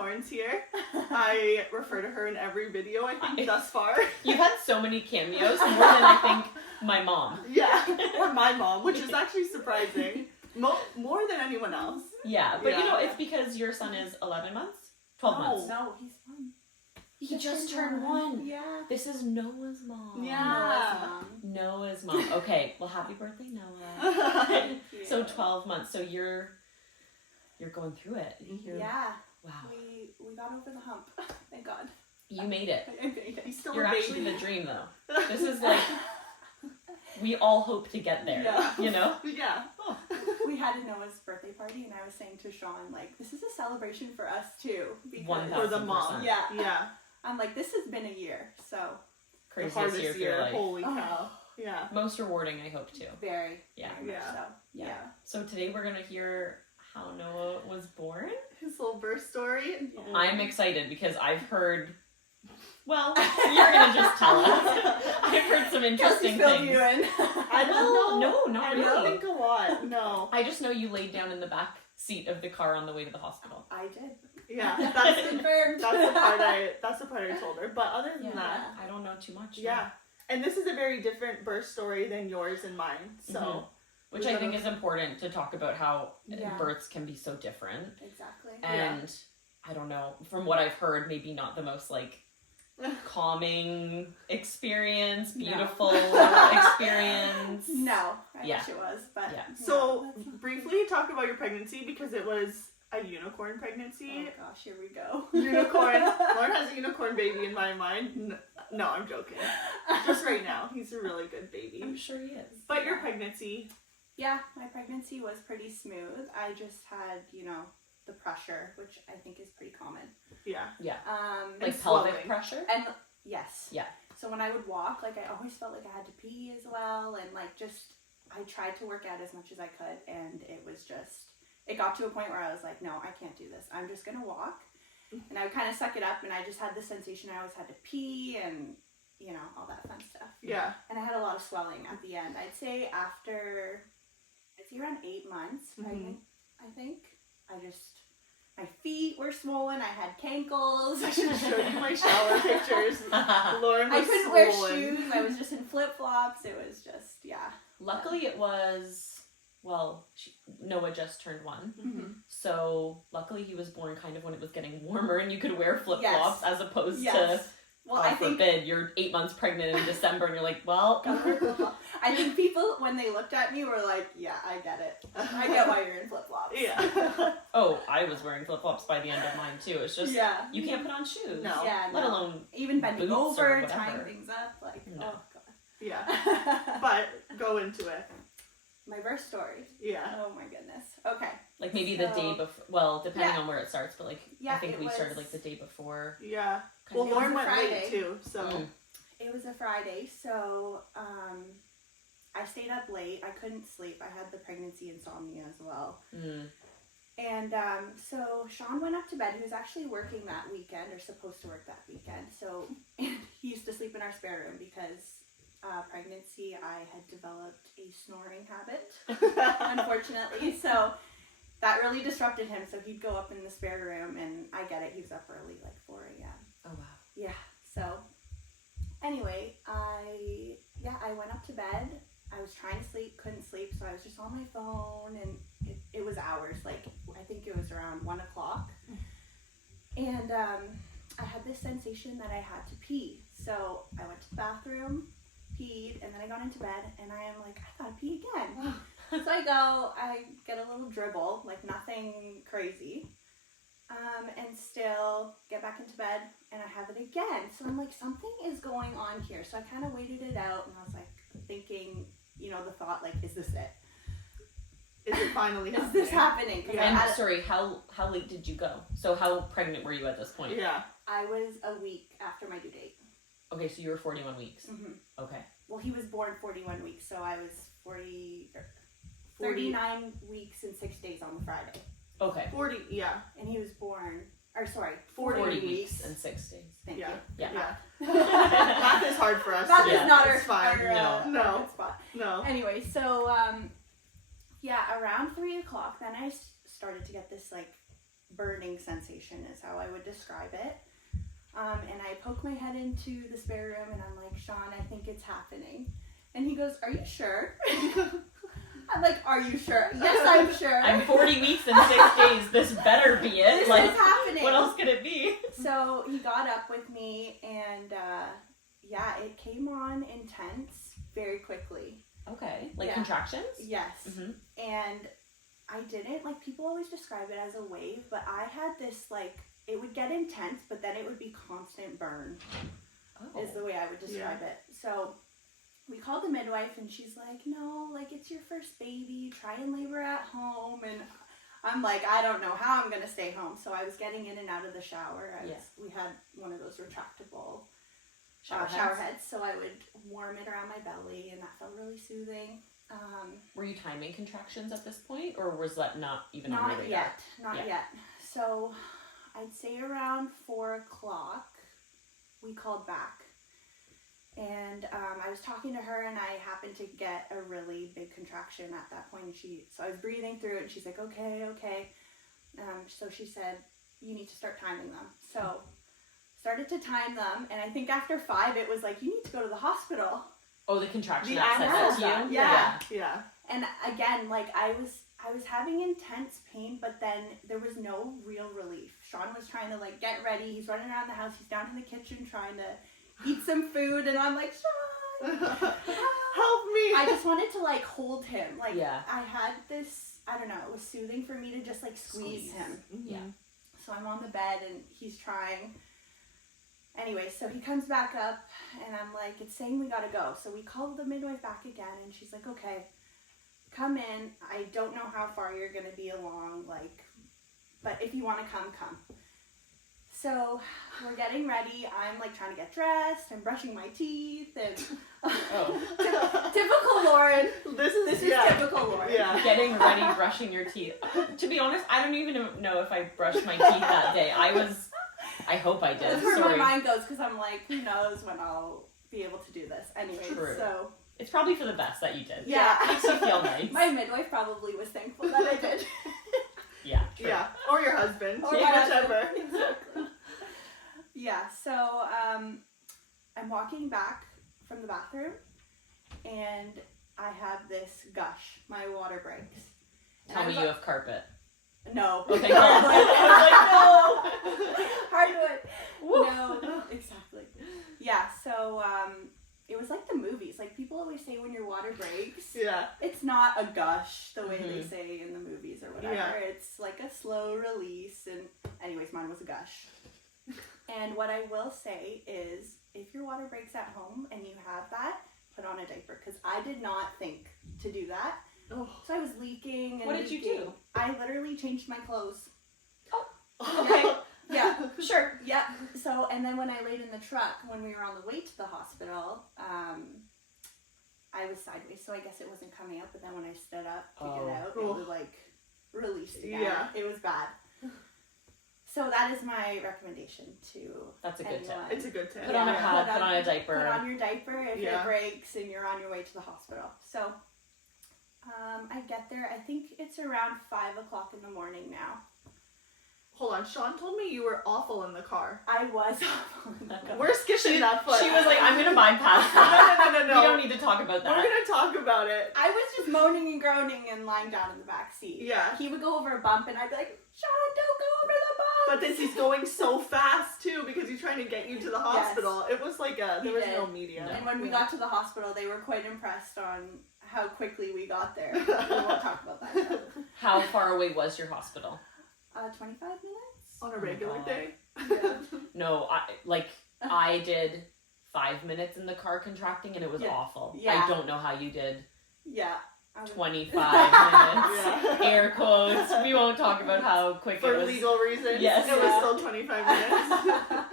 Lauren's here. I refer to her in every video, I think, thus far. You've had so many cameos, more than I think my mom. Yeah, or my mom, which is actually surprising. More than anyone else. Yeah, but you know, it's because your son is 11 months? 12 months. No, he's 1. He just turned 1. Yeah. This is Noah's mom. Yeah. Noah's mom. Okay, well, happy birthday, Noah. So 12 months. So you're going through it. Yeah. Wow. We got over the hump. Thank God. You made it. I made it. He's still You're a baby. actually the dream, though. This is like, we all hope to get there, you know? Yeah. Oh. We had a Noah's birthday party, and I was saying to Sean, like, this is a celebration for us, too. Because for the mom. Yeah. Yeah. I'm like, this has been a year, so. Craziest year of your life. Holy cow. Yeah. Most rewarding, I hope, too. Very. Yeah. Very much so. Yeah. So today we're going to hear how Noah was born. His little birth story. Yeah. I'm excited because I've heard, well, you're going to just tell us. I've heard some interesting things. You in. I don't know. No, not I really. don't think a lot. No. I just know you laid down in the back seat of the car on the way to the hospital. I did. Yeah, that's confirmed. That's the part I told her. But other than that, I don't know too much. Yeah. And this is a very different birth story than yours and mine. So, which I think is important to talk about how births can be so different. Exactly. And I don't know, from what I've heard, maybe not the most like calming experience, beautiful experience. No, I wish it was, but so briefly talk about your pregnancy because it was a unicorn pregnancy. Oh gosh, here we go. Unicorn. Lauren has a unicorn baby in my mind. No, I'm joking. Just right now, he's a really good baby. I'm sure he is. But your pregnancy. Yeah, my pregnancy was pretty smooth. I just had, the pressure, which I think is pretty common. Yeah. Yeah. Like pelvic pressure? And yes. Yeah. So when I would walk, like I always felt like I had to pee as well, and like just I tried to work out as much as I could, and it got to a point where I was like, no, I can't do this. I'm just gonna walk. And I would kind of suck it up, and I just had the sensation I always had to pee and, all that fun stuff. Yeah. And I had a lot of swelling at the end. I'd say around 8 months pregnant, I think. My feet were swollen. I had cankles. I should show you my shower pictures. Lauren was I couldn't wear shoes. I was just in flip-flops. It was just, Luckily it was, Noah just turned 1. Mm-hmm. So luckily he was born kind of when it was getting warmer and you could wear flip-flops as opposed to, I think forbid, you're 8 months pregnant in December and you're like, well. I think people, when they looked at me, were like, yeah, I get it. I get why you're in flip-flops. Yeah. Oh, I was wearing flip-flops by the end of mine too. It's just, you can't put on shoes. No. Yeah, let alone even bending boots over, tying things up. Like, no. oh, God. Yeah. But go into it. My birth story. Yeah. Oh, my goodness. Okay. Like maybe the day before, depending on where it starts, but like, I think we started like the day before. Yeah. Well, Lauren went late too, so. It was a Friday, so I stayed up late. I couldn't sleep. I had the pregnancy insomnia as well. And so Sean went up to bed. He was actually working that weekend, or supposed to work that weekend. So he used to sleep in our spare room because pregnancy, I had developed a snoring habit, unfortunately. So that really disrupted him. So he'd go up in the spare room, and I get it. He was up early, like 4 a.m. Oh, wow. Yeah. So anyway, I went up to bed. I was trying to sleep, couldn't sleep, so I was just on my phone, and it was hours. Like, I think it was around 1 o'clock. And I had this sensation that I had to pee. So I went to the bathroom, peed, and then I got into bed, and I am like, I gotta pee again. So I get a little dribble, like nothing crazy. And still get back into bed, and I have it again. So I'm like, something is going on here. So I kind of waited it out, and I was like thinking, the thought, like, is this it? Is it finally happening? Is this happening? And sorry, how late did you go? So how pregnant were you at this point? Yeah. I was a week after my due date. Okay, so you were 41 weeks. Mm-hmm. Okay. Well, he was born 41 weeks, so I was 39 weeks and 6 days on the Friday. Okay. 40, yeah. And he was born, 40 weeks and 6 days. Thank you. Yeah. Math is hard for us. Math is not our fine. our spot. No. Anyway, so around 3 o'clock, then I started to get this like burning sensation is how I would describe it. And I poke my head into the spare room and I'm like, Sean, I think it's happening. And he goes, are you sure? I'm like, are you sure? Yes, I'm sure. I'm 40 weeks and 6 days. This better be it. This Like, is happening. what else could it be? So he got up with me and yeah, it came on intense very quickly. Okay. Like Yeah. contractions? Yes. Mm-hmm. And I didn't, like, people always describe it as a wave, but I had this, like, it would get intense, but then it would be constant burn, Oh. is the way I would describe it. So we called the midwife, and she's like, no, like, it's your first baby, try and labor at home. And I'm like, I don't know how I'm going to stay home. So I was getting in and out of the shower. We had one of those retractable shower heads, so I would warm it around my belly, and that felt really soothing. Were you timing contractions at this point, or was that not even on Not your radar? yet, not Yeah. yet. So I'd say around 4 o'clock, we called back. And I was talking to her, and I happened to get a really big contraction at that point. So I was breathing through it, and she's like, okay. So she said, you need to start timing them. So started to time them, and I think after 5, it was like, you need to go to the hospital. Oh, the contraction The that said that to anesthesia. you? Yeah. And again, like, I was having intense pain, but then there was no real relief. Sean was trying to, like, get ready. He's running around the house. He's down in the kitchen trying to eat some food, and I'm like, Sean, Help me. I just wanted to, like, hold him. Like, Yeah. I had this, I don't know, it was soothing for me to just, like, squeeze him. Yeah. So I'm on the bed, and he's trying. Anyway, so he comes back up, and I'm like, it's saying we gotta go. So we called the midwife back again, and she's like, okay, come in. I don't know how far you're gonna be along, like, but if you want to come. So we're getting ready. I'm, like, trying to get dressed. I'm brushing my teeth, and typical Lauren. This is Typical Lauren. Yeah. Getting ready, brushing your teeth. To be honest, I don't even know if I brushed my teeth that day. I hope I did. That's where Sorry. my mind goes, because I'm like, who knows when I'll be able to do this. Anyway, True. so It's probably for the best that you did. yeah. Makes you feel nice. My midwife probably was thankful that I did. Yeah. True. Yeah. Or your husband. Or Yeah, my whichever. husband. Exactly. Yeah, so I'm walking back from the bathroom, and I have this gush. My water breaks. And Tell I me was you like, have carpet. No. Okay, good. I Hardwood. Woo. No, exactly. Yeah, so it was like the movies. Like, people always say when your water breaks, Yeah. it's not a gush the way they Mhm. say in the movies or whatever. Yeah. It's like a slow release. And anyways, mine was a gush. And what I will say is, if your water breaks at home and you have that, put on a diaper. Because I did not think to do that. Oh. So I was leaking and What did you leaking. do? I literally changed my clothes. Okay. Yeah. Sure. Yeah. So, and then when I laid in the truck, when we were on the way to the hospital, I was sideways, so I guess it wasn't coming out. But then when I stood up to get out, it was like released again. Yeah. It was bad. So that is my recommendation to That's a good tip. anyone. It's a good tip. Put on a Yeah. pad, put on a diaper. Put on your diaper if Yeah. it breaks and you're on your way to the hospital. So I get there. I think it's around 5 o'clock in the morning now. Hold on. Sean told me you were awful in the car. I was awful in the car. We're skipping that foot. She was like, I'm gonna bypass that. No. We don't need to talk about We're that. gonna talk about it. I was just moaning and groaning and lying down in the back seat. Yeah. He would go over a bump and I'd be like, Sean, don't go over the bump. But then he's going so fast too because he's trying to get you to the hospital. It was like there He was did. no media. And when we got to the hospital, they were quite impressed on how quickly we got there. We won't talk about that now. How far away was your hospital? 25 minutes? On a regular God. day. Yeah. No, I did 5 minutes in the car contracting and it was Yeah. awful. Yeah. I don't know how you did Yeah. I was- 25 minutes. Yeah. Air quotes. We won't talk about how quick For it was. legal reasons. Yes. It was Yeah. still 25 minutes.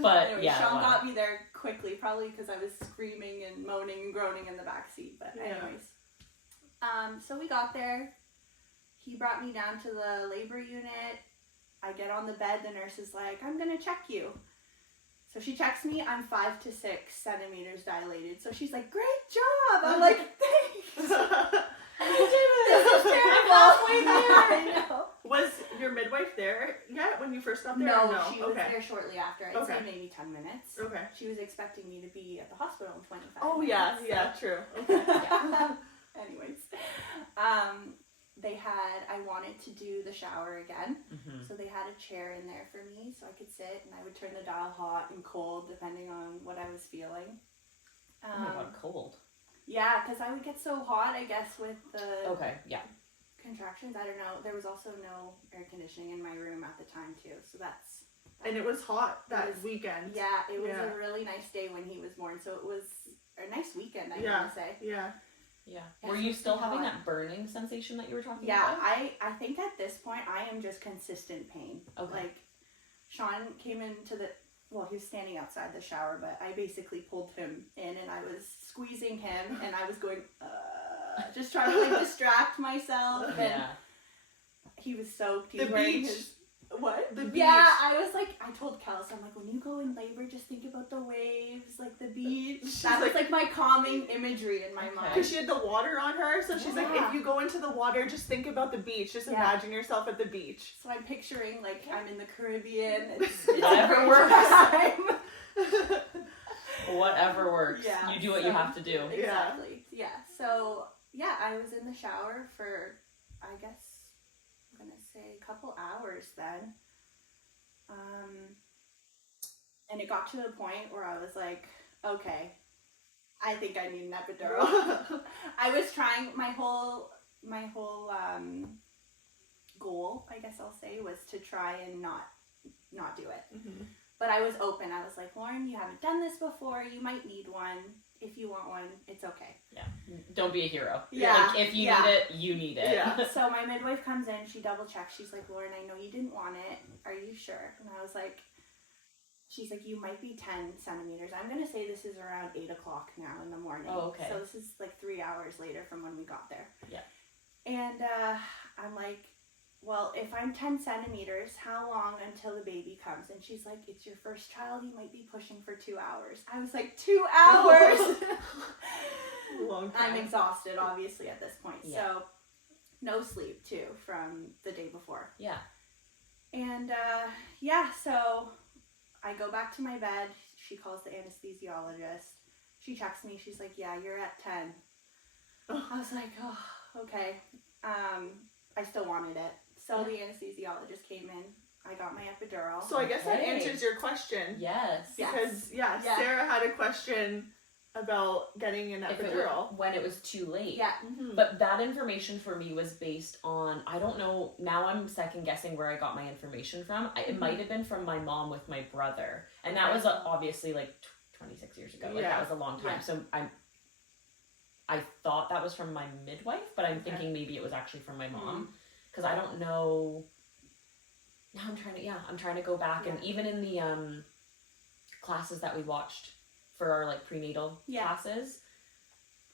But anyway, yeah, Sean wow. got me there quickly, probably because I was screaming and moaning and groaning in the back seat. But Yeah. anyways, so we got there. He brought me down to the labor unit. I get on the bed. The nurse is like, "I'm gonna check you." So she checks me. I'm 5 to 6 centimeters dilated. So she's like, "Great job." I'm like, "Thanks." This is terrible. halfway there. I know. Was your midwife there yet when you first got there? No, or no? she was Okay. there shortly after. I'd say maybe 10 minutes. Okay. She was expecting me to be at the hospital in 25 Oh minutes. yeah, so- yeah, true. Okay. Yeah. Anyways, I wanted to do the shower again, so they had a chair in there for me so I could sit, and I would turn the dial hot and cold depending on what I was feeling. Oh my god, cold. Yeah, because I would get so hot, I guess, with the Okay, yeah. contractions. I don't know. There was also no air conditioning in my room at the time too, so that's. And it was hot that It was- weekend. Yeah, it was Yeah. a really nice day when he was born, so it was a nice weekend, I Yeah. want to say. Yeah. Yeah. Yeah, Were you it's still pretty having hot. that burning sensation that you were talking Yeah, about? I think at this point I am just consistent pain. Okay. Like, Sean came into the, well, he was standing outside the shower, but I basically pulled him in and I was squeezing him and I was going, just trying to like distract myself. And Yeah. he was soaked. He The was wearing beach. his, what? The beach. Yeah, I was like, I told Kels, I'm like, when you go in labor, just think about the waves, like the beach. She's That was like- like my calming imagery in my Okay. mind. Because she had the water on her, so she's like, Yeah. if you go into the water, just think about the beach. Just Yeah. imagine yourself at the beach. So I'm picturing like I'm in the Caribbean. It's Whatever a great works. time. Whatever works. Yeah, You do what you so- have to do. Exactly. Yeah. So yeah, I was in the shower for, I guess, I'm gonna say a couple hours then. And it got to the point where I was like, okay, I think I need an epidural. I was trying my whole goal, I guess I'll say, was to try and not do it. Mhm. But I was open. I was like, Lauren, you haven't done this before. You might need one. If you want one, it's okay. Yeah. Don't be a hero. Yeah. Like, if you Yeah. need it, you need it. Yeah. So my midwife comes in. She double checks. She's like, Lauren, I know you didn't want it. Are you sure? And I was like, she's like, you might be 10 centimeters. I'm going to say this is around 8 o'clock now in the morning. Oh, okay. So this is like 3 hours later from when we got there. Yeah. And I'm like, well, if I'm 10 centimeters, how long until the baby comes? And she's like, it's your first child. You might be pushing for 2 hours. I was like, 2 hours? Long time. I'm exhausted, obviously, at this point. Yeah. So, no sleep, too, from the day before. Yeah. And, yeah, so I go back to my bed. She calls the anesthesiologist. She checks me. She's like, yeah, you're at 10. I was like, oh, okay. I still wanted it. So the anesthesiologist came in. I got my epidural. So I guess that Okay. answers your question. Yes. Yeah. Because, Yeah. Sarah had a question about getting an If it epidural. when it was too late. Yeah. Mhm. But that information for me was based on, I don't know, now I'm second guessing where I got my information from. It might have been from my mom with my brother. And that Okay. was obviously like 26 years ago. Like Yeah. that was a long time. Yeah. So I thought that was from my midwife, but I'm Okay. thinking maybe it was actually from my mom. Because I don't know. Now I'm trying to go back, and Yeah. even in the classes that we watched for our like prenatal Yeah. classes,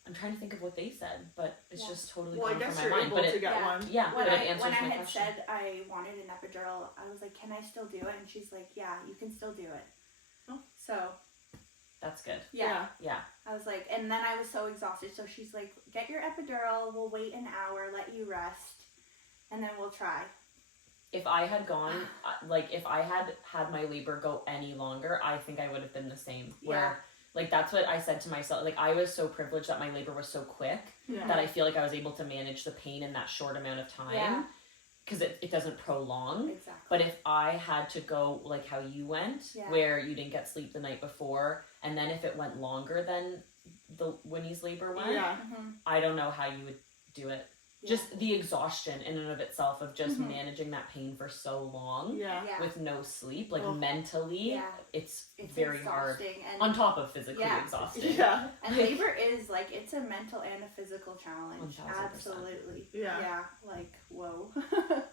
I'm trying to think of what they said, but it's Yeah. just totally Well, I gone guess from you're my mind. able But to it, get Yeah. one. yeah, When but it I answers when I my had question. said I wanted an epidural, I was like, "Can I still do it?" And she's like, "Yeah, you can still do it." Oh. So That's good. yeah, Yeah. I was like, and then I was so exhausted. So she's like, "Get your epidural. We'll wait an hour, let you rest, and then we'll try." If I had gone, like if I had had my labor go any longer, I think I would have been the same. Where, Yeah. like that's what I said to myself. Like I was so privileged that my labor was so quick Yeah. that I feel like I was able to manage the pain in that short amount of time. Yeah. Because it doesn't prolong. Exactly. But if I had to go like how you went, Yeah. where you didn't get sleep the night before, and then if it went longer than the Winnie's labor went, Yeah. Mhm. I don't know how you would do it. Yeah. Just the exhaustion in and of itself of just Mhm. managing that pain for so long Yeah. Yeah. with no sleep, like Oh. mentally, Yeah. it's It's very hard. exhausting, and On top of physically Yeah. exhausting. Yeah. and labor is like it's a mental and a physical challenge. 1000%. Absolutely. Yeah. Yeah. Like whoa.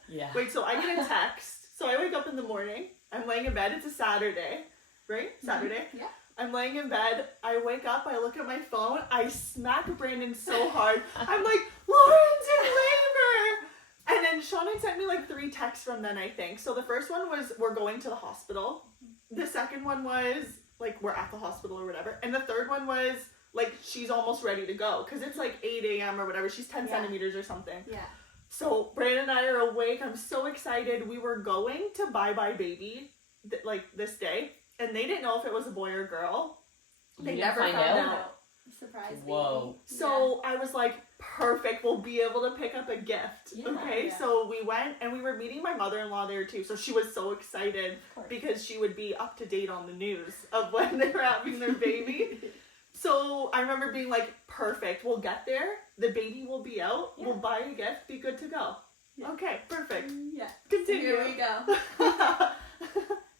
Yeah. Wait, so I get a text. So I wake up in the morning. I'm laying in bed. It's a Saturday, right? Saturday. Yeah. I'm laying in bed. I wake up. I look at my phone. I smack Brandon so hard. I'm like, Lauren's in labor. And then Sean had sent me like 3 texts from then, I think. So the first one was, we're going to the hospital. The second one was, like, we're at the hospital or whatever. And the third one was, like she's almost ready to go because it's like 8 a.m. or whatever. She's 10 centimeters or something. Yeah. So Brandon and I are awake. I'm so excited. We were going to Bye Bye Baby like this day, and they didn't know if it was a boy or girl. They never found out. Surprise Whoa. baby. So I was like, perfect, we'll be able to pick up a gift. Yeah, okay, so we went, and we were meeting my mother-in-law there too, so she was so excited because she would be up to date on the news of when they were having their baby. So I remember being like, perfect, we'll get there, the baby will be out, we'll buy a gift, be good to go. Yeah. Okay, perfect. Yeah. Continue. Here we go.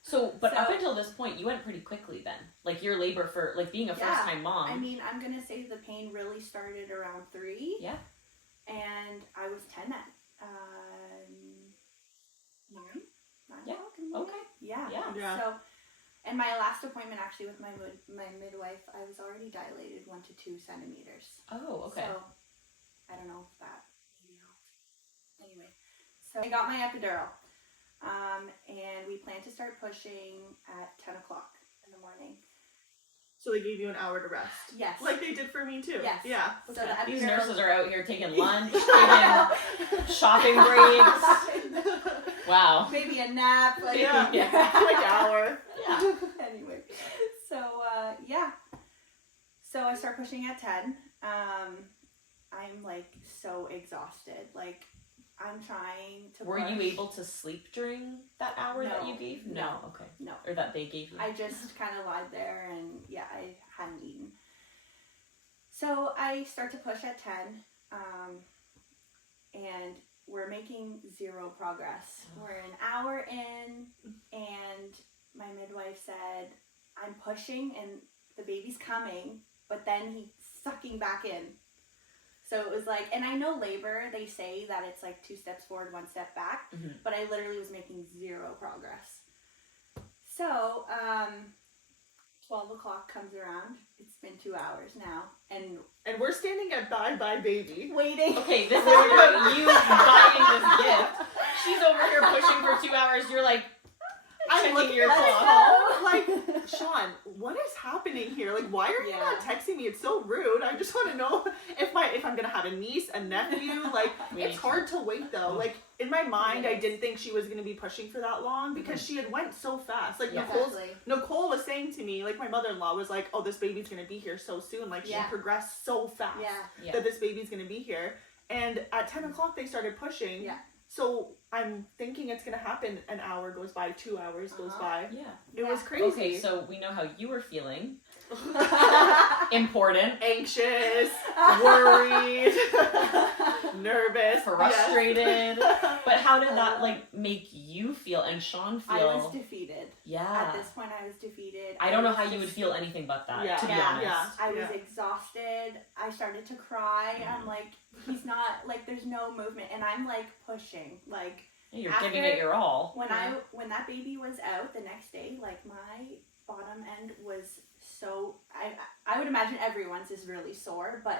So, but up until this point, you went pretty quickly then. Like your labor for, like being a first-time mom. I mean, I'm gonna say the pain really started around 3. Yeah. And I was 10 at 9 o'clock in the morning. Okay. Yeah. Yeah. So, and my last appointment actually with my midwife, I was already dilated 1 to 2 centimeters. Oh, okay. So, I don't know if that maybe helped. Anyway, so I got my epidural. And we plan to start pushing at 10 o'clock in the morning. So they gave you an hour to rest. Yes. Like they did for me too. Yes. Yeah. So Okay. the These epidural- nurses are out here taking lunch, taking shopping breaks. Wow. Maybe a nap. Like, Yeah. Quick hour. Yeah. Anyway, so so I start pushing at 10. I'm like so exhausted. Like I'm trying to. Were you able to sleep during that hour that No. you gave? No. Okay. No. Or that they gave you? I just kind of lied there, and I hadn't eaten. So I start to push at 10, and we're making 0 progress. We're an hour in, and my midwife said, I'm pushing and the baby's coming, but then he's sucking back in. So it was like, and I know labor, they say that it's like 2 steps forward, 1 step back, but I literally was making 0 progress. So, 12 o'clock comes around. It's been 2 hours now, and we're standing at Bye Bye Baby. waiting. Okay, this is about you buying this gift. She's over here pushing for 2 hours. You're like, I'm checking looking your at my clock. phone, like, Sean, what is happening here? Like, why are you not texting me? It's so rude. I just want to know if I'm gonna have a niece, a nephew. Like, it's hard to wait though. Like, in my mind, I didn't think she was gonna be pushing for that long because she had went so fast. Like, Nicole was saying to me, like, my mother-in-law was like, oh, this baby's gonna be here so soon. Like, she progressed so fast that this baby's gonna be here. And at 10 o'clock, they started pushing. Yeah. So I'm thinking it's gonna happen. An hour goes by, 2 hours goes by. Yeah. It was crazy. Okay, so we know how you were feeling. Important. Anxious, worried, nervous, frustrated. But how did that like make you feel and Sean feel? I was defeated. Yeah. At this point, I was defeated. I don't know how you would feel anything but that, to be honest. Yeah. I was exhausted. I started to cry. I'm like, he's not, like, there's no movement. And I'm, like, pushing. Like, You're giving it your all. When when that baby was out the next day, like, my bottom end was so, I would imagine everyone's is really sore, but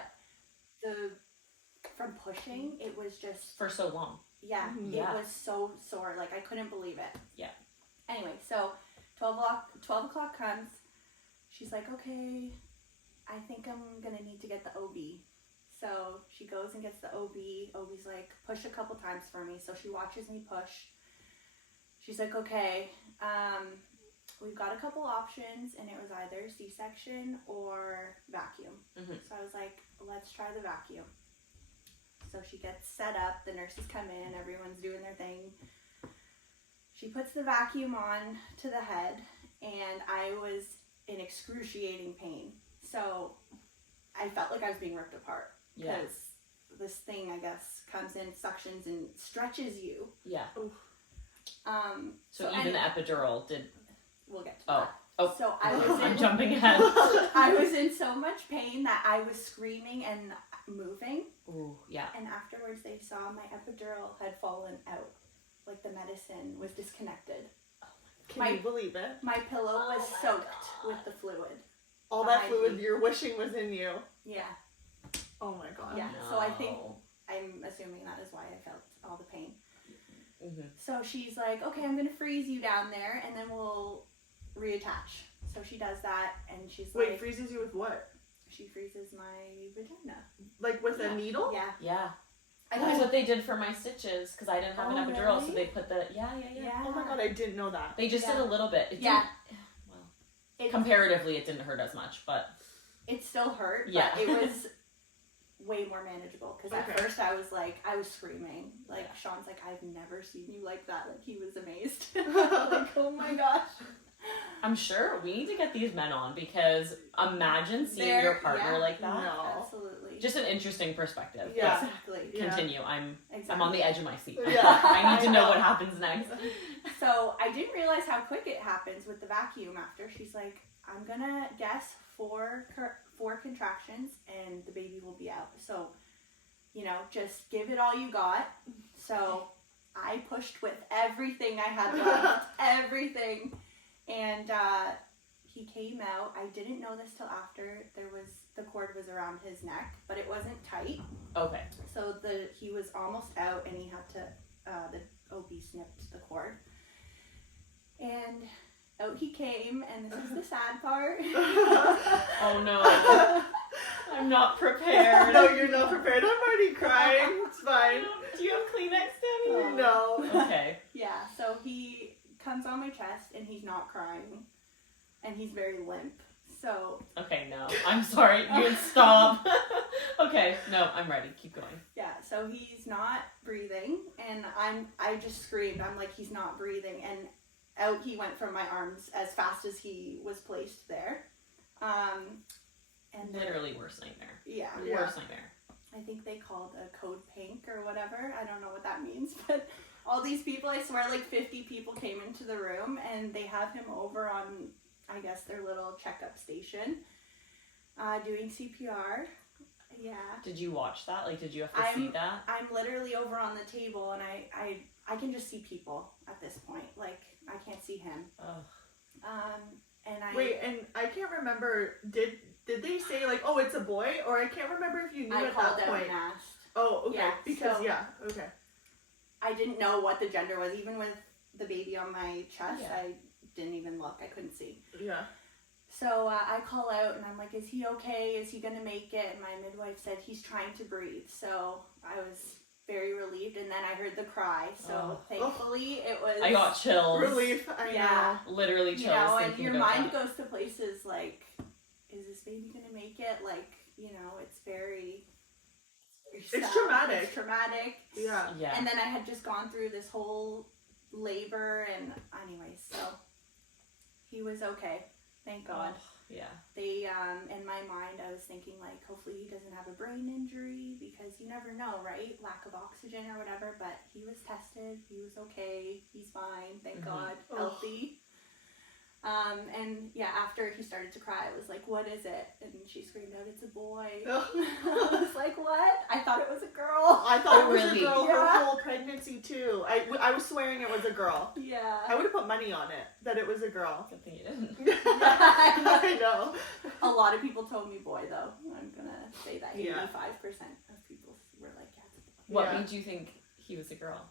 from pushing, it was just. For so long. Yeah, it was so sore. Like, I couldn't believe it. Yeah. Anyway, so 12 o'clock comes. She's like, okay, I think I'm going to need to get the OB. So she goes and gets the OB. OB's like, push a couple times for me. So she watches me push. She's like, okay, we've got a couple options, and it was either C-section or vacuum. So I was like, let's try the vacuum. So she gets set up, the nurses come in, everyone's doing their thing. She puts the vacuum on to the head, and I was in excruciating pain. So I felt like I was being ripped apart. Because this thing, I guess, comes in, suctions, and stretches you. Yeah. So even the epidural did. We'll get to that. Oh. So I was I'm jumping ahead. I was in so much pain that I was screaming and moving. Ooh, yeah. And afterwards, they saw my epidural had fallen out. Like the medicine was disconnected. Can you believe it? My pillow was soaked with the fluid. All that fluid you're wishing was in you. Yeah. Oh my god. Yeah. So I'm assuming that is why I felt all the pain. So she's like, okay, I'm going to freeze you down there, and then we'll reattach. So she does that, and she's like... Wait, freezes you with what? she freezes my vagina. Like with a needle? Yeah. Yeah. I That's think what they did for my stitches because I didn't have an Oh, epidural, so really? they put the yeah. Oh my god, I didn't know that. They just did Yeah. a little bit. It Yeah. didn't- well, it, comparatively, it didn't hurt as much, but it still hurt, but Yeah. it was way more manageable because at Okay. first I was screaming. Like, Sean's like, I've never seen you like that. Like, he was amazed. Like, oh my gosh. I'm sure we need to get these men on because imagine seeing They're- your partner yeah. like that. No. Absolutely. Just an interesting perspective. Yeah. Exactly. Yeah. Continue. I'm Exactly. on the edge of my seat. Yeah. I need to I know know. what happens next. So I didn't realize how quick it happens with the vacuum after. She's like, I'm gonna guess four contractions and the baby will be out. So, just give it all you got. So I pushed with everything I had left, everything. And he came out. I didn't know this till after the cord was around his neck, but it wasn't tight. Okay. So he was almost out, and he had to the OB snipped the cord, and out he came. And this is the sad part. Oh no. I'm not prepared. No, you're not prepared. I'm already crying. It's fine. Do you have Kleenex, Demi? No. Okay. Yeah. So he comes on my chest, and he's not crying, and he's very limp. So Okay, no. I'm sorry. You can stop. Okay, no, I'm ready. Keep going. yeah, so he's not breathing, and I just screamed. I'm like, he's not breathing, and out he went from my arms as fast as he was placed there. And then- Literally worst nightmare. yeah, Yeah. Worst nightmare. I think they called a code pink or whatever. I don't know what that means, but all these people, I swear, like 50 people came into the room, and they have him over on, I guess, their little checkup station, doing CPR. Yeah. Did you watch that? Like, did you have to see that? I'm literally over on the table, and I can just see people at this point. Like, I can't see him. Ugh. And I Wait, and I can't remember. Did they say like, oh, it's a boy, or I can't remember if you knew I at called that out point. and asked. Oh, okay. Yeah, Because so- okay. I didn't know what the gender was, even with the baby on my chest. Yeah. I didn't even look. I couldn't see. Yeah. So I call out, and I'm like, is he okay? Is he gonna make it? And my midwife said he's trying to breathe. So I was very relieved, and then I heard the cry. So Oh. thankfully it was. I got chills. Relief. I Yeah. Literally chills. and thinking your about mind that. goes to places like, is this baby gonna make it? Like, it's very. It's sad. traumatic. It's traumatic. know. Yeah. Yeah. And then I had just gone through this whole labor, and anyways, so he was okay. Thank God. Oh, yeah. They, in my mind, I was thinking, like, hopefully he doesn't have a brain injury, because you never know, right? Lack of oxygen or whatever, but he was tested. He was okay. He's fine. Thank Mhm. God. Oh. Healthy. And yeah, after he started to cry, I was like, what is it? And she screamed out, it's a boy. I was like, what? I thought it was a girl. I thought Oh, it was really? a girl Yeah. her whole pregnancy too. I was swearing it was a girl. Yeah. I would have put money on it that it was a girl. Good thing you didn't. I know. A lot of people told me boy, though. I'm gonna say that 85% Yeah. of people were like, yeah, it's a boy. What Yeah. made you think he was a girl?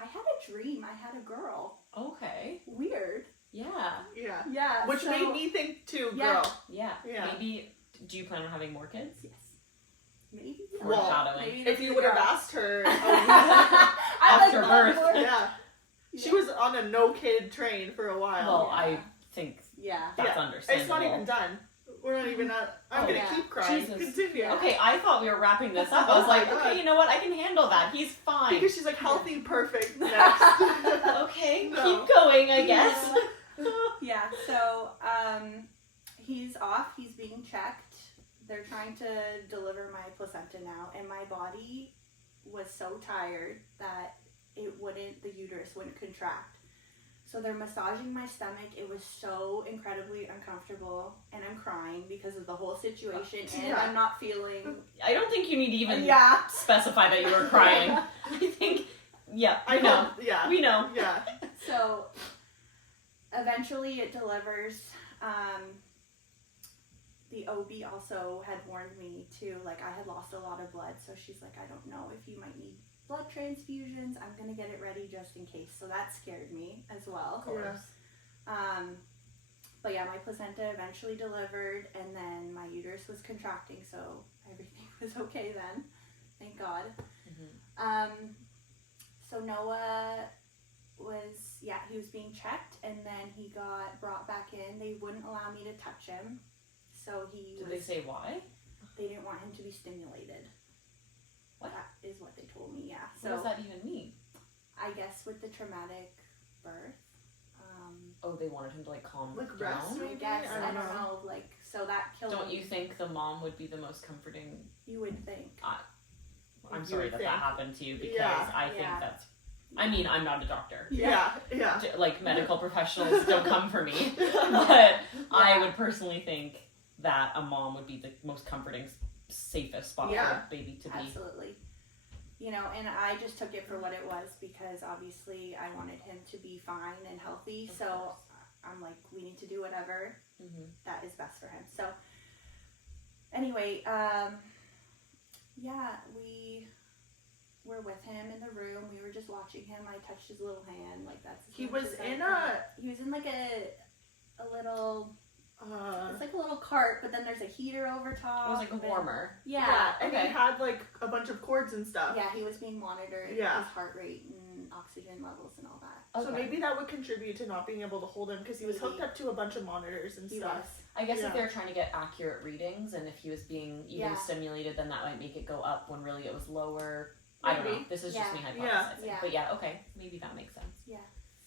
I had a dream. I had a girl. Okay. Weird. Yeah. Yeah. Yeah. Which so- made me think too, Yeah. girl. Yeah. Yeah. Maybe. Do you plan on having more kids? Yes. Maybe. Or Well, shadowing? maybe If you would have asked her, After birth. yeah, she was on a no kid train for a while. Well, Yeah. I think Yeah. that's Yeah. understandable. It's not even done. We're not even at. I'm Oh, gonna yeah. keep crying. Jesus. Continue. Yeah. Okay, I thought we were wrapping this up. I was Oh my like, God. okay, you know what? I can handle that. He's fine. Because she's like healthy, perfect. Next. Okay, No. keep going, I guess. Yeah. So, he's off. He's being checked. They're trying to deliver my placenta now, and my body was so tired that the uterus wouldn't contract. So they're massaging my stomach. It was so incredibly uncomfortable, and I'm crying because of the whole situation, and Yeah. I'm not feeling. I don't think you need to even Yeah. specify that you were crying. I think, yeah, I we know. Yeah. We know. Yeah. So eventually it delivers. The OB also had warned me too, like I had lost a lot of blood, so she's like, I don't know if you might need blood transfusions. I'm gonna get it ready just in case. So that scared me as well. Of course. But yeah, my placenta eventually delivered, and then my uterus was contracting, so everything was okay then. Thank God. So Noah was, he was being checked, and then he got brought back in. They wouldn't allow me to touch him. So Did they say why? They didn't want him to be stimulated. What? That is what they told me, yeah. So What does that even mean? I guess with the traumatic birth. They wanted him to like calm Like down? rest? I guess, I don't know, like, so that killed Don't me. you think the mom would be the most comforting? You would think. I'm You sorry would that think. happened to you, because Yeah. I think that's, I mean, I'm not a doctor. Yeah. Like, medical professionals don't come for me. But I would personally think that a mom would be the most comforting, safest spot for a baby to be. Absolutely. You know, and I just took it for what it was, because obviously I wanted him to be fine and healthy. Of So course. I'm like, we need to do whatever that is best for him. So anyway, we were with him in the room. We were just watching him. I touched his little hand, like that's. He was in like a little. It's like a little cart, but then there's a heater over top. It was like a warmer. And he had like a bunch of cords and stuff. Yeah, he was being monitored. Yeah. His heart rate and oxygen levels and all that. So maybe that would contribute to not being able to hold him, because he was hooked up to a bunch of monitors and stuff. I guess if they're trying to get accurate readings, and if he was being even stimulated, then that might make it go up when really it was lower. I don't know. This is just me hypothesizing. Yeah. But okay, maybe that makes sense. Yeah.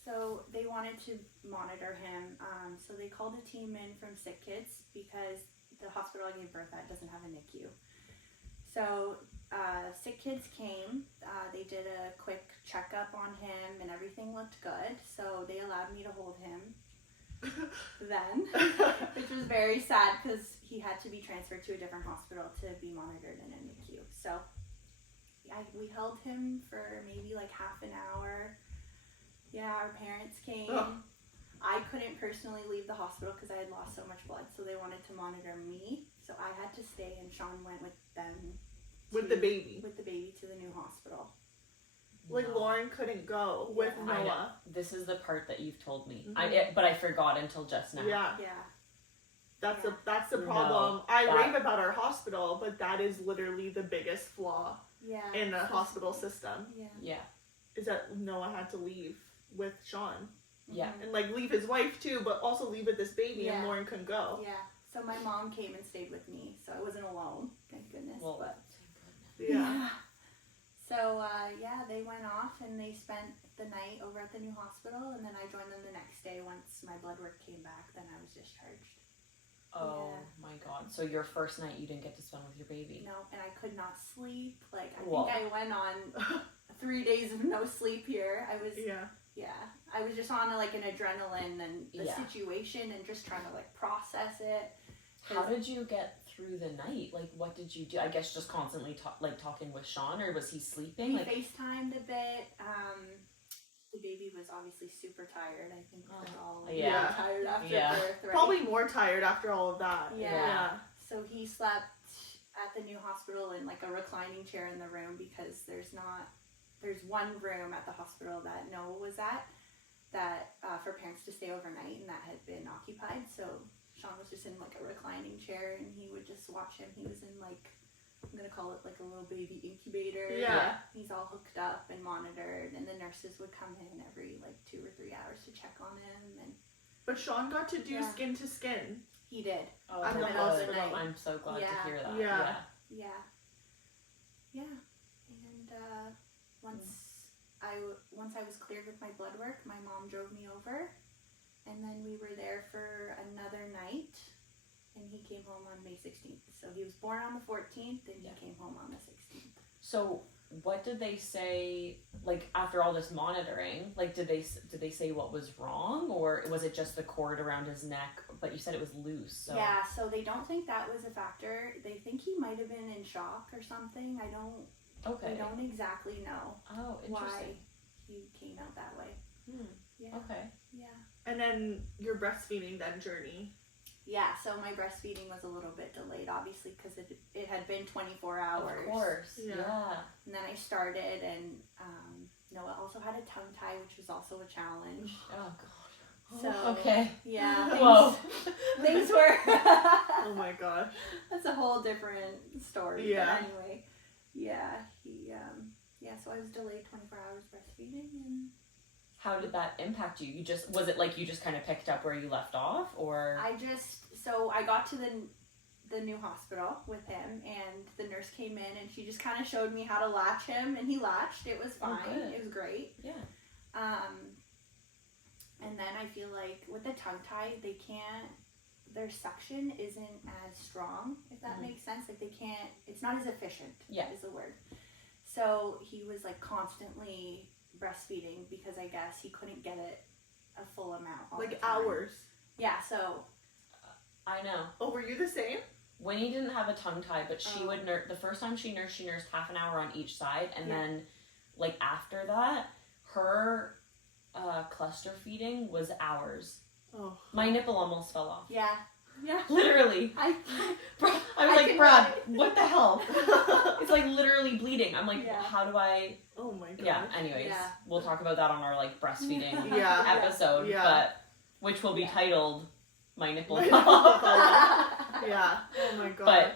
So they wanted to monitor him. So they called a team in from Sick Kids, because the hospital I gave birth at doesn't have a NICU. So Sick Kids came. They did a quick checkup on him, and everything looked good. So they allowed me to hold him then, which was very sad, because he had to be transferred to a different hospital to be monitored in a NICU. So we held him for maybe like half an hour. Yeah, our parents came. I couldn't personally leave the hospital because I had lost so much blood, so they wanted to monitor me. So I had to stay, and Sean went with them. With the baby to the new hospital. Like, Lauren couldn't go with Noah. This is the part that you've told me. But I forgot until just now. Yeah. That's the problem. No, I rave about our hospital, but that is literally the biggest flaw in the hospital system. Yeah. Is that Noah had to leave with Sean. Yeah. And like leave his wife too, but also leave with this baby, and Lauren couldn't go. Yeah. So my mom came and stayed with me, so I wasn't alone. Thank goodness. Well, but yeah. So they went off and they spent the night over at the new hospital, and then I joined them the next day once my blood work came back. Then I was discharged. Oh my God! So your first night you didn't get to spend with your baby? No, and I could not sleep. Like I think I went on 3 days of no sleep here. I was I was just on like an adrenaline and the situation, and just trying to like process it. How did you get through the night? Like, what did you do? I guess just constantly talking with Sean, or was he sleeping? We FaceTimed a bit. The baby was obviously super tired. I think we're all tired after birth. Right? Probably more tired after all of that. Yeah. So he slept at the new hospital in like a reclining chair in the room, because there's one room at the hospital that Noah was at that for parents to stay overnight, and that had been occupied. So Sean was just in like a reclining chair, and he would just watch him. He was in like, I'm gonna call it like a little baby incubator. Yeah. He's all hooked up and monitored, and the nurses would come in every like 2 or 3 hours to check on him. But Sean got to do skin to skin. He did. Oh, in the hospital. I'm so glad to hear that. Yeah. And once I was cleared with my blood work, my mom drove me over, and then we were there for another night, and he came home on May 16th. So he was born on the 14th, and he came home on the 16th. So what did they say, like, after all this monitoring? Like, did they say what was wrong, or was it just the cord around his neck? But you said it was loose. So. Yeah, so they don't think that was a factor. They think he might have been in shock or something. I don't exactly know why he came out that way. Yeah. Okay. Yeah. And then your breastfeeding journey. Yeah, so my breastfeeding was a little bit delayed, obviously, because it had been 24 hours. Of course, yeah. And then I started, and Noah also had a tongue tie, which was also a challenge. Oh, God. So, okay. Yeah. Whoa. Oh my gosh. That's a whole different story. Yeah. But anyway, yeah, so I was delayed 24 hours breastfeeding, and How did that impact you? Was it like you just kind of picked up where you left off, or? I got to the new hospital with him, and the nurse came in, and she just kind of showed me how to latch him, and he latched. It was fine. good. It was great. Yeah. And then I feel like with the tongue tie, their suction isn't as strong, if that makes sense. Like it's not as efficient, is the word. So he was like constantly breastfeeding because I guess he couldn't get it a full amount all Like the time. hours. Yeah, so. I know. Oh, were you the same? Winnie didn't have a tongue tie, but she would nurse. The first time she nursed half an hour on each side, and then, like, after that, her cluster feeding was hours. Oh. My nipple almost fell off. Yeah. Literally. I was like, Brad, what the hell? It's like literally bleeding. I'm like, how do I? Oh my god. Yeah. Anyways, we'll talk about that on our like breastfeeding episode, but which will be titled "My Nipple Fell Off." Yeah. Oh my god. But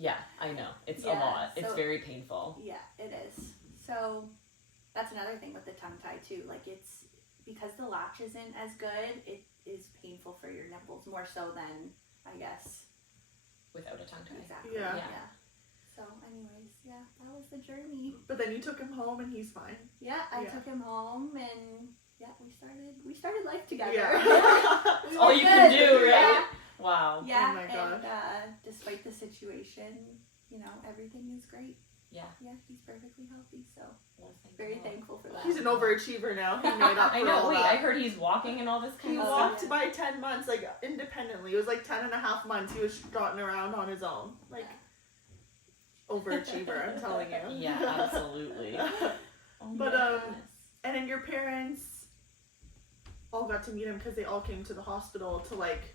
yeah, I know it's a lot. It's so, very painful. Yeah, it is. So that's another thing with the tongue tie too. Like it's because the latch isn't as good. It is painful for your nipples more so than I guess without a tongue tie. Exactly. Yeah. So, anyways, that was the journey. But then you took him home and he's fine. Yeah, I took him home and we started life together. Yeah. That's all you can do, right? Wow. Yeah. Oh my gosh. And despite the situation, everything is great. Yeah. Yeah, he's perfectly healthy, so Thank very God. thankful for that. He's an overachiever now. He made up for I know. all Wait, that. I heard he's walking and all this kind He of walked stuff. by 10 months, like, independently. It was like 10 and a half months he was trotting around on his own. Like, overachiever, I'm telling you. Yeah, absolutely. Oh But, my goodness. and then your parents all got to meet him because they all came to the hospital to, like,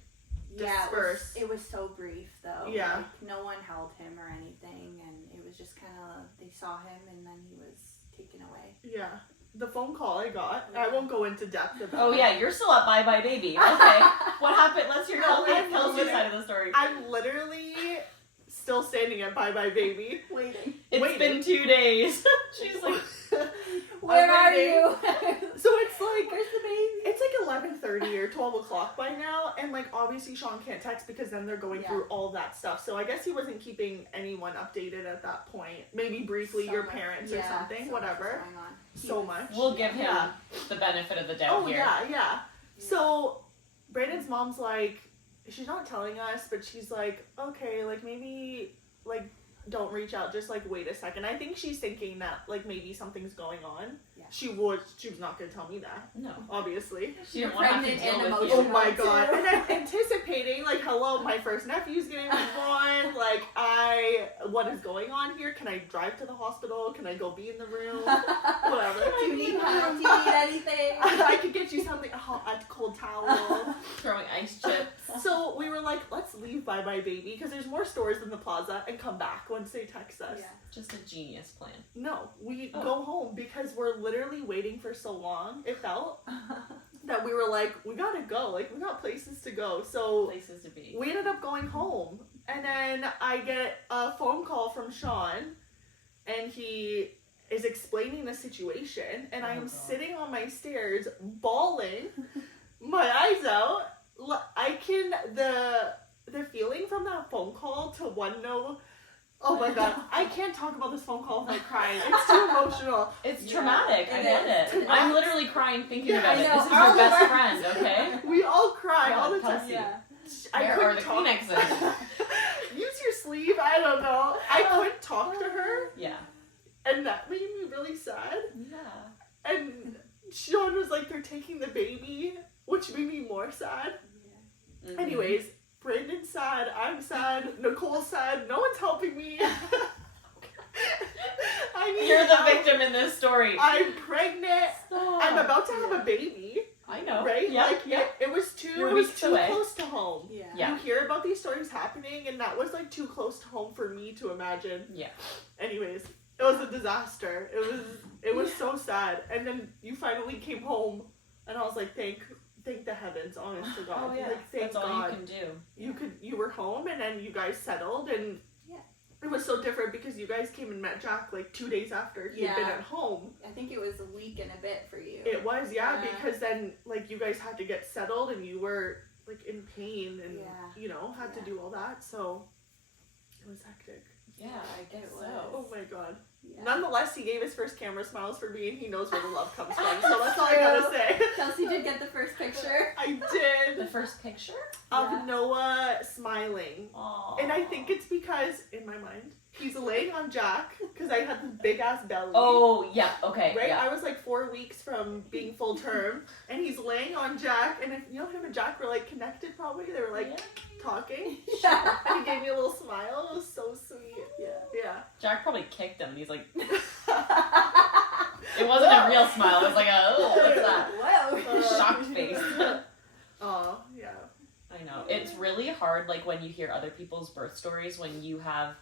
disperse. It was so brief, though. Yeah. Like, no one held him or anything, and it was just kind of, they saw him, and then he was taken away. Yeah. The phone call I got, I won't go into depth about Oh it. yeah, you're still at Bye Bye Baby. Okay. What happened? Let's hear tell us your side of the story. I'm literally still standing at Bye Bye Baby. Waiting. It's been 2 days. She's like, Where are waiting. you? So it's like, Where's the baby? it's like 11:30 or 12 o'clock by now, and like obviously Sean can't text because then they're going through all that stuff. So I guess he wasn't keeping anyone updated at that point. Maybe briefly your parents or something, whatever. So much. we'll give him the benefit of the doubt Oh here. yeah. So Brandon's mom's like, she's not telling us, but she's like, okay, like maybe like don't reach out, just like wait a second. I think she's thinking that like maybe something's going on. Yeah. She was not gonna tell me that, No. obviously. She didn't want to have to Pregnant deal and with Oh you. my Emotional, god. too. And I'm anticipating, like, hello, my first nephew's getting born. Like, what is going on here? Can I drive to the hospital? Can I go be in the room? Whatever. Do you need help? Do you need anything? I could get you something, a cold towel. Throwing ice chips. So we were like, let's leave Bye Bye Baby, because there's more stores in the plaza, and come back once they text us. Yeah. Just a genius plan. No, we go home because we're literally waiting for so long, it felt, that we were like, we gotta go. Like, we got places to go. So Places to be. we ended up going home. And then I get a phone call from Sean, and he is explaining the situation, and I am sitting on my stairs, bawling, my eyes out. The feeling from that phone call to one no. Oh my god, I can't talk about this phone call without crying. It's too emotional. It's traumatic. I get is. it. I'm literally crying thinking Yeah, about I it. know. This is All your of best our- friend, okay? We all cry all the Kelsey. time. Yeah. I Where are couldn't the talk. Kleenexes? Use your sleeve. I don't know. I couldn't talk to her, Yeah. and that made me really sad. Yeah. And Sean was like, they're taking the baby, which made me more sad. Mhm. Anyways, Brandon's sad, I'm sad, Nicole's sad, no one's helping me. I need You're the help. victim in this story. I'm pregnant. Stop. I'm about to have a baby, I know. right? Yeah. Like yeah. it was too You're weeks away. close to home. Yeah. Yeah. You hear about these stories happening, and that was like too close to home for me to imagine. Yeah. Anyways, it was a disaster. It was so sad. And then you finally came home, and I was like, thank thank the heavens, honest to God. Oh yeah, Like, thank that's all God. you can do. You were home, and then you guys settled, and Yeah. it was so different because you guys came and met Jack like 2 days after he had been Yeah. at home. I think it was a week and a bit for you. It was, yeah, Yeah. because then like you guys had to get settled, and you were like in pain, and Yeah. you know had to Yeah. do all that, so it was hectic. Yeah, I guess It so. was. Oh my God. Yeah. Nonetheless, he gave his first camera smiles for me, and he knows where the love comes from. So that's all I gotta say. Chelsea did get the first picture. I did. The first picture? Of Yeah. Noah smiling. Aww. And I think it's because, in my mind, he's laying on Jack, because I had this big ass belly. Oh, yeah, okay. Right? Yeah. I was like 4 weeks from being full term, and he's laying on Jack, and if you know him and Jack were like connected probably, they were like talking, Yeah. and he gave me a little smile. It was so sweet. Yeah. Yeah. Jack probably kicked him, and he's like, it wasn't a real smile, it was like a, oh, what's that? Whoa. Shocked face. Oh, yeah. I know. It's really hard, like, when you hear other people's birth stories when you have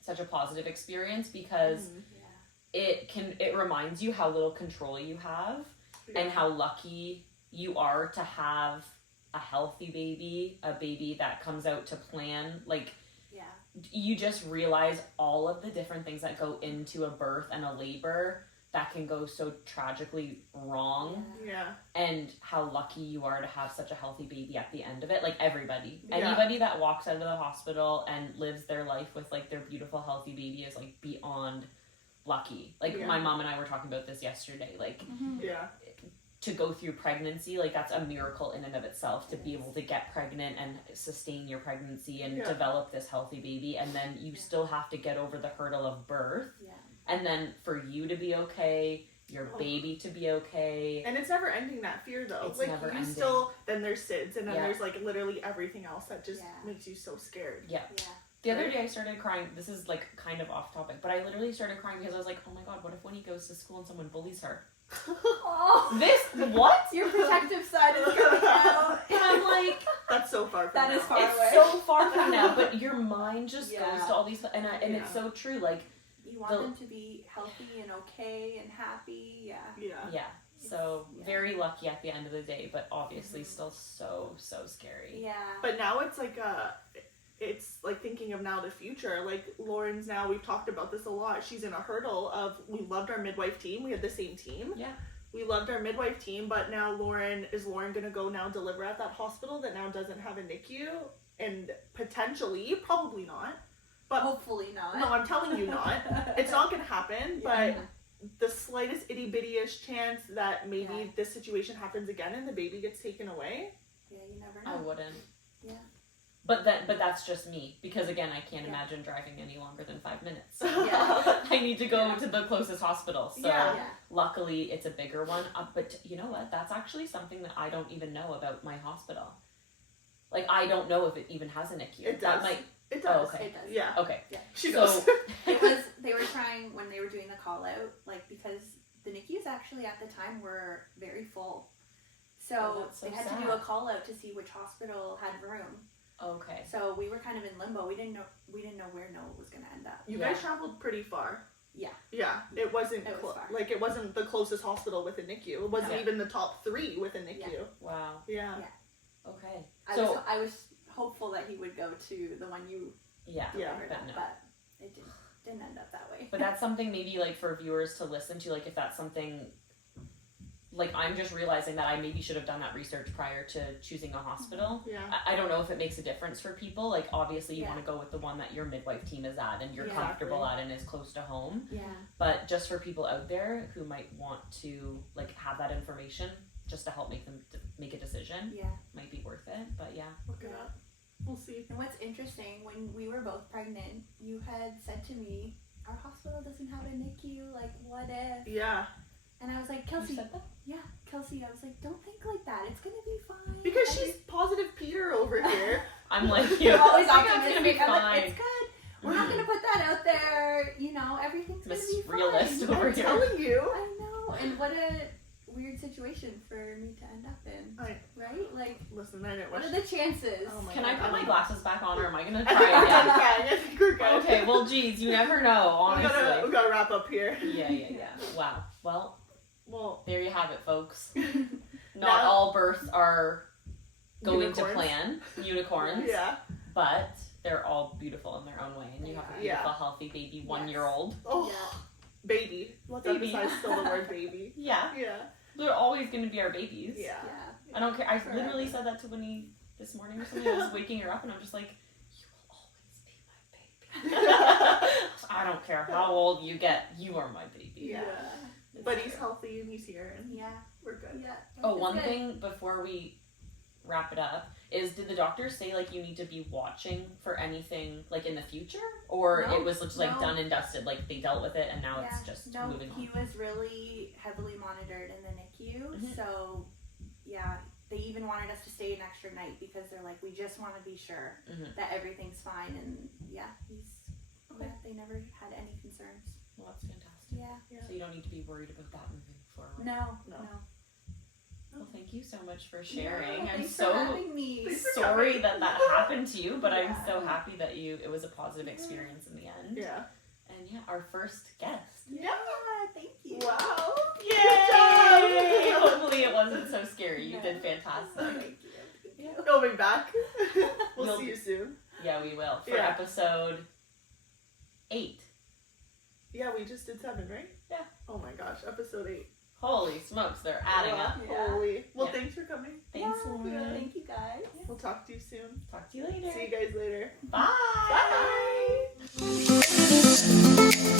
such a positive experience, because Mhm. it reminds you how little control you have and how lucky you are to have a healthy baby, a baby that comes out to plan. Like, Yeah. you just realize all of the different things that go into a birth and a labor that can go so tragically wrong, Yeah. and how lucky you are to have such a healthy baby at the end of it. Like, everybody. Yeah. Anybody that walks out of the hospital and lives their life with, like, their beautiful, healthy baby is, like, beyond lucky. Like, Yeah. my mom and I were talking about this yesterday. Like, Mm-hmm. Yeah. to go through pregnancy, like, that's a miracle in and of itself, to be able to get pregnant and sustain your pregnancy and Yeah. develop this healthy baby, and then you still have to get over the hurdle of birth, Yeah. and then for you to be okay, your Oh. baby to be okay. And it's never ending, that fear, though. It's like, never you ending. still, then there's SIDS, and then Yeah. there's, like, literally everything else that just Yeah. makes you so scared. Yeah. Yeah. The other day I started crying. This is, like, kind of off topic, but I literally started crying because I was like, oh my God, what if when he goes to school and someone bullies her? Oh, This, what? your protective side is coming out. And I'm like, That's so far from That now. is far it's away. so far from now, but your mind just Yeah. goes to all these, and it's Yeah. so true. Like, You want The- them to be healthy and okay and happy. Yeah. Yeah. yeah. So Yeah. very lucky at the end of the day, but obviously still so scary. Yeah. But now it's like it's like thinking of now the future. Like, Lauren's now, we've talked about this a lot. She's in a hurdle of, we loved our midwife team. We had the same team. Yeah. We loved our midwife team, but now Lauren going to go now deliver at that hospital that now doesn't have a NICU? And potentially, probably not. But Hopefully not. no, I'm telling you not. It's not going to happen, but the slightest itty bitty-ish chance that maybe Yeah. this situation happens again and the baby gets taken away. Yeah, you never I know. wouldn't. Yeah. But that's just me, because again, I can't Yeah. imagine driving any longer than 5 minutes. Yeah. I need to go Yeah. to the closest hospital. So Yeah. Yeah. luckily it's a bigger one. But you know what? That's actually something that I don't even know about my hospital. Like, I don't know if it even has a NICU. It That does. might, It does. okay. It does. Yeah. okay. She So- goes. They were trying when they were doing the call out, like, because the NICUs actually at the time were very full. Oh, So that's so they had to sad. do a call out to see which hospital had room. Okay. So we were kind of in limbo. We didn't know where Noah was gonna end up. You Yeah. guys traveled pretty far. Yeah. Yeah. It wasn't It was far. like it wasn't the closest hospital with a NICU. It wasn't Yeah. even the top 3 with a NICU. Wow. Yeah. Yeah. Okay. I was hopeful that he would go to the one you Yeah. Yeah. delivered but at, no. but it didn't end up that way. But that's something maybe, like, for viewers to listen to, like, if that's something, like, I'm just realizing that I maybe should have done that research prior to choosing a hospital. Yeah. I don't know if it makes a difference for people. Like, obviously you Yeah. want to go with the one that your midwife team is at and you're Yeah. comfortable at and is close to home. Yeah. But just for people out there who might want to, like, have that information just to help make them make a decision, Yeah. might be worth it. But yeah. Look it up. We'll see. And what's interesting, when we were both pregnant, you had said to me, our hospital doesn't have a NICU, like, what if? Yeah. And I was like, You Kelsey, said that? Kelsey, I was like, don't think like that. It's gonna be fine. Because And she's positive Peter over here. I'm like you. you're always I think it's optimistic. gonna be I'm like, fine. it's good. We're not gonna put that out there. You know, everything's gonna Miss be fine. Realist over I'm here. telling you. I know. And what a weird situation for me to end up in. I- Right? Like, Listen, I didn't what wish. are the chances? Oh my Can God, I put my don't- glasses back on or am I gonna I try think we're again? done crying. I think we're good. Okay, well, geez, you never know, honestly. we gotta wrap up here. Yeah. Wow. Well, Well, there you have it, folks. Not Now- all births are going Unicorns. to plan. Unicorns. Yeah. But they're all beautiful in their own way. And you have a Yeah. beautiful, healthy baby, 1-year-old. Oh, Yeah. baby. Let's Baby. emphasize still the word baby. Yeah. Yeah. They're always going to be our babies. Yeah. Yeah. I don't care. I Forever. literally said that to Winnie this morning or something. I was waking her up and I'm just like, you will always be my baby. I don't care how old you get, you are my baby. Yeah. It's But he's true. healthy and he's here and Yeah. we're good. Yeah. Oh, It's one good. thing before we wrap it up is, did the doctors say like you need to be watching for anything like in the future, or No, it was just like no. done and dusted, like they dealt with it and now it's just no, moving he on? was really heavily monitored in the NICU, Mhm. so yeah, they even wanted us to stay an extra night because they're like, we just want to be sure Mhm. that everything's fine, and yeah, Okay. yeah, they never had any concerns. Well, that's fantastic. Yeah. So you don't need to be worried about that moving forward. No. Well, thank you so much for sharing. Yeah, I'm thanks so for having me. Thanks for sorry coming. that happened to you, but I'm Yeah. so happy that it was a positive experience in the end. Yeah. And yeah, our first guest. Yeah. Thank you. Wow. Yay! job. Hopefully it wasn't so scary. You No. did fantastic. Thank you. He'll be back. We'll You'll- see you soon. Yeah, we will. For Yeah. episode 8. Yeah, we just did 7, right? Yeah. Oh my gosh, episode 8. Holy smokes, they're adding Wow, up. Yeah. Holy. Well, Yeah. thanks for coming. Thanks, Yeah, Lauren. Thank you guys. We'll talk to you soon. Talk to you later. See you guys later. Bye. Bye.